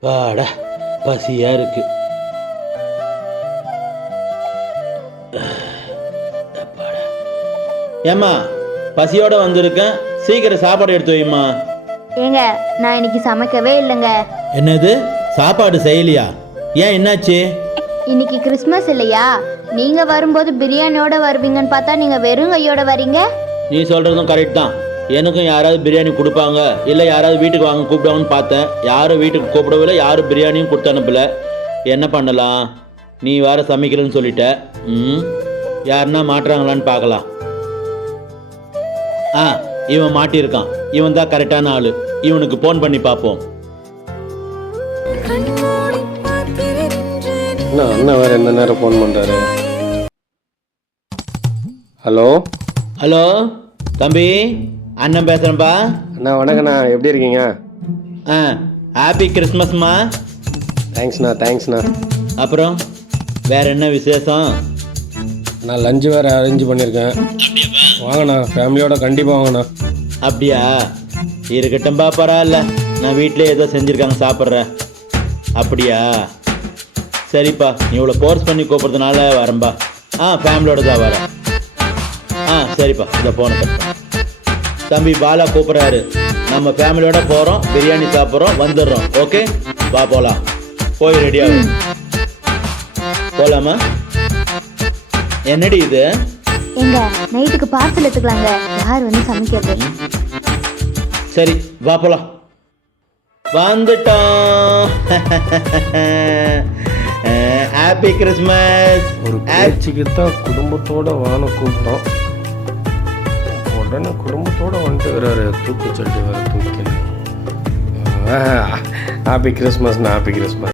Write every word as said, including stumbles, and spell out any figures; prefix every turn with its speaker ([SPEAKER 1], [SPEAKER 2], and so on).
[SPEAKER 1] பாடா பசியா இருக்கு. அப்பாடா. ஏம்மா பசியோட வந்திருக்கேன், சீக்கிரம் சாப்பாடு எடுத்து வைம்மா.
[SPEAKER 2] ஏங்க நான் இன்னைக்கு சமைக்கவே இல்லைங்க.
[SPEAKER 1] என்னது சாப்பாடு செய்யலையா? ஏன் என்னாச்சு?
[SPEAKER 2] இன்னைக்கு கிறிஸ்மஸ் இல்லையா? நீங்க வரும்போது பிரியாணியோட வருவீங்கன்னு பார்த்தா நீங்க வெறும் கையோட வரீங்க.
[SPEAKER 1] நீ சொல்றதும் கரெக்ட் தான். எனக்கும் யாராவது பிரியாணி கொடுப்பாங்க இல்லை யாராவது வீட்டுக்கு வாங்க கூப்பிடுவாங்கன்னு பார்த்தேன். யாரும் வீட்டுக்கு கூப்பிடவில்லை, யாரும் பிரியாணியும் கொடுத்து அனுப்பல. என்ன பண்ணலாம்? நீ வேற சமைக்கலன்னு சொல்லிட்ட. ம் யாருன்னா மாட்டுறாங்களான்னு பார்க்கலாம். ஆ இவன் மாட்டியிருக்கான். இவன் தான் கரெக்டான ஆளு. இவனுக்கு ஃபோன் பண்ணி பார்ப்போம்.
[SPEAKER 3] என்ன அண்ணன் வேறு எந்த நேரம் ஃபோன் பண்ணுறாரு? ஹலோ
[SPEAKER 1] ஹலோ தம்பி, அண்ணன் பேசுகிறேன்ப்பா.
[SPEAKER 3] அண்ணா வணக்கண்ணா, எப்படி இருக்கீங்க?
[SPEAKER 1] ஆ ஹாப்பி கிறிஸ்மஸ்மா.
[SPEAKER 3] தேங்க்ஸ்ண்ணா தேங்க்ஸ்ண்ணா.
[SPEAKER 1] அப்புறம் வேற என்ன விசேஷம்?
[SPEAKER 3] நான் லஞ்சு வேறு அரேஞ்ச் பண்ணியிருக்கேன். வாங்கண்ணா, ஃபேமிலியோட கண்டிப்பாக வாங்கண்ணா.
[SPEAKER 1] அப்படியா? இருக்கட்டும்பா, பரவாயில்ல. நான் வீட்டிலே ஏதோ செஞ்சுருக்காங்க, சாப்பிட்றேன். அப்படியா? சரிப்பா, நீ இவ்வளோ ஃபோர்ஸ் பண்ணி கூப்பிட்றதுனால வரேன்பா. ஆ ஃபேமிலியோட தான் வரேன். ஆ சரிப்பா, இதை போன தம்பி பாலா கூப்பிட்றாரு. நம்ம ஃபேமிலியோட போகிறோம், பிரியாணி சாப்பிட்றோம், வந்துடுறோம். ஓகே வா போகலாம். போய் ரெடியாகும். போகலாமா? என்னடி இது?
[SPEAKER 2] எங்க நைட்டுக்கு பார்சல் எடுத்துக்கலாங்க. யார் வந்து சமைக்கிறது?
[SPEAKER 1] சரி வா போலாம். வந்துட்டோம். Happy Christmas.
[SPEAKER 3] ஒரு பேச்சுக்கு தான் குடும்பத்தோட வாழ கூப்பிட்டோம், உடனே குடும்பத்தோட வந்துட்டு வர்றாரு. தூக்கு சட்டி வேறு தூக்கி. ஹாப்பி கிறிஸ்மஸ்ண்ணா, ஹாப்பி கிறிஸ்மஸ்.